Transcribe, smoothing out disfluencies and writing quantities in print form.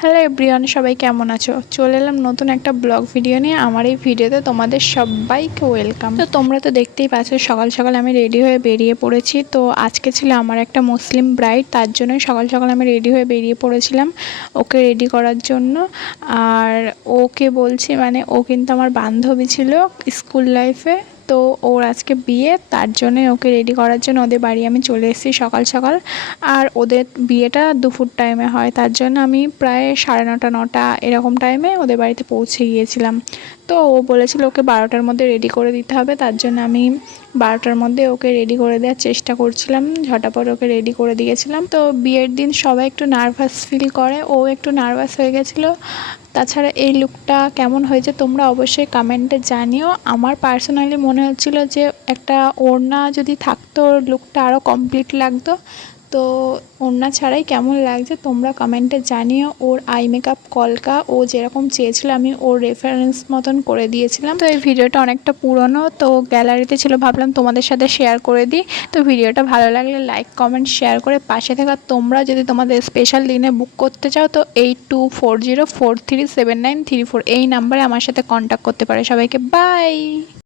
Hello everyone, সবাই কেমন আছো? চলে এলাম নতুন একটা ব্লগ ভিডিও নিয়ে। আমার এই ভিডিওতে তোমাদের সবাইকে ওয়েলকাম। তো তোমরা তো দেখতেই পাচ্ছ, সকাল সকাল আমি রেডি হয়ে বেরিয়ে পড়েছি। তো আজকে ছিল আমার একটা মুসলিম ব্রাইড, তার জন্যই সকাল সকাল আমি রেডি হয়ে বেরিয়ে পড়েছিলাম ওকে রেডি করার জন্য। আর ওকে বলছি, মানে ও কিন্তু আমার বান্ধবী ছিল স্কুল লাইফে। তো ওর আজকে বিয়ে, তার জন্যই ওকে রেডি করার জন্য ওদের বাড়ি আমি চলে এসেছি সকাল সকাল। আর ওদের বিয়েটা দুপুর টাইমে হয়, তার জন্য আমি প্রায় 9:30 এরকম টাইমে ওদের বাড়িতে পৌঁছে গিয়েছিলাম। তো ও বলেছিল ওকে 12টার মধ্যে রেডি করে দিতে হবে, তার জন্য আমি 12টার মধ্যে ওকে রেডি করে দেওয়ার চেষ্টা করছিলাম, ঝটাপট ওকে রেডি করে দিয়েছিলাম। তো বিয়ের দিন সবাই একটু নার্ভাস ফিল করে, ও একটু নার্ভাস হয়ে গেছিলো। তাছাড়া এই লুকটা কেমন হয়েছে তোমরা অবশ্যই কমেন্টে জানিও। আমার পার্সোনালি মনে হচ্ছিল যে একটা ওড়না যদি থাকতো লুকটা আরও কমপ্লিট লাগতো। তো ওড়না ছাড়াই কেমন লাগছে তোমরা কমেন্টে জানিও। ওর আই মেকআপ কলকা ও যেরকম চেয়েছিল আমি ওর রেফারেন্স মতন করে দিয়েছিলাম। তো এই ভিডিওটা অনেকটা পুরনো, তো গ্যালারিতে ছিল, ভাবলাম তোমাদের সাথে শেয়ার করে দিই। তো ভিডিওটা ভালো লাগলে লাইক কমেন্ট শেয়ার করে পাশে থাকা। তোমরা যদি তোমাদের স্পেশাল দিনে বুক করতে চাও তো 8240437934 এই নাম্বারে আমার সাথে কন্ট্যাক্ট করতে পারে। সবাইকে বাই।